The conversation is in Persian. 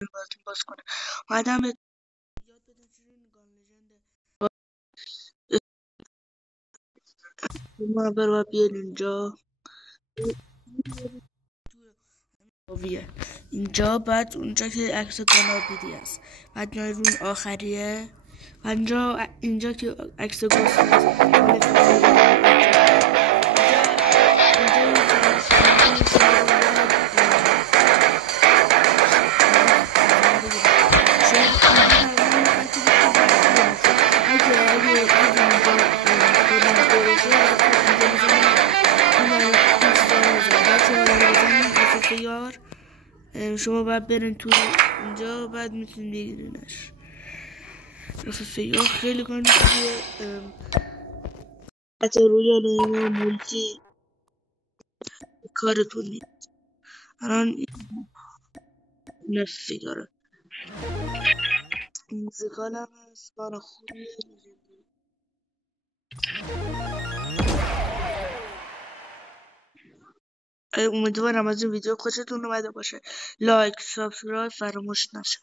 براتون باز کنه. اومدم به یاد بدم چجوری گان لژند ما برو بیاین اینجا اینجا بعد اونجا که عکس گانابیدی است، بعد میای روی آخریه و اینجا که عکس گوست شما باید برین تو اینجا، بعد میتونید بگیرینش. رفیق خیلی کنید حتی روی نایما مولتی کارتون نیست. الان نفیگاره موزیکال هم هست، کار خوبیه. امیدوارم از این ویدیو خوشتون اومده باشه. لایک، سابسکرایب فراموش نشه.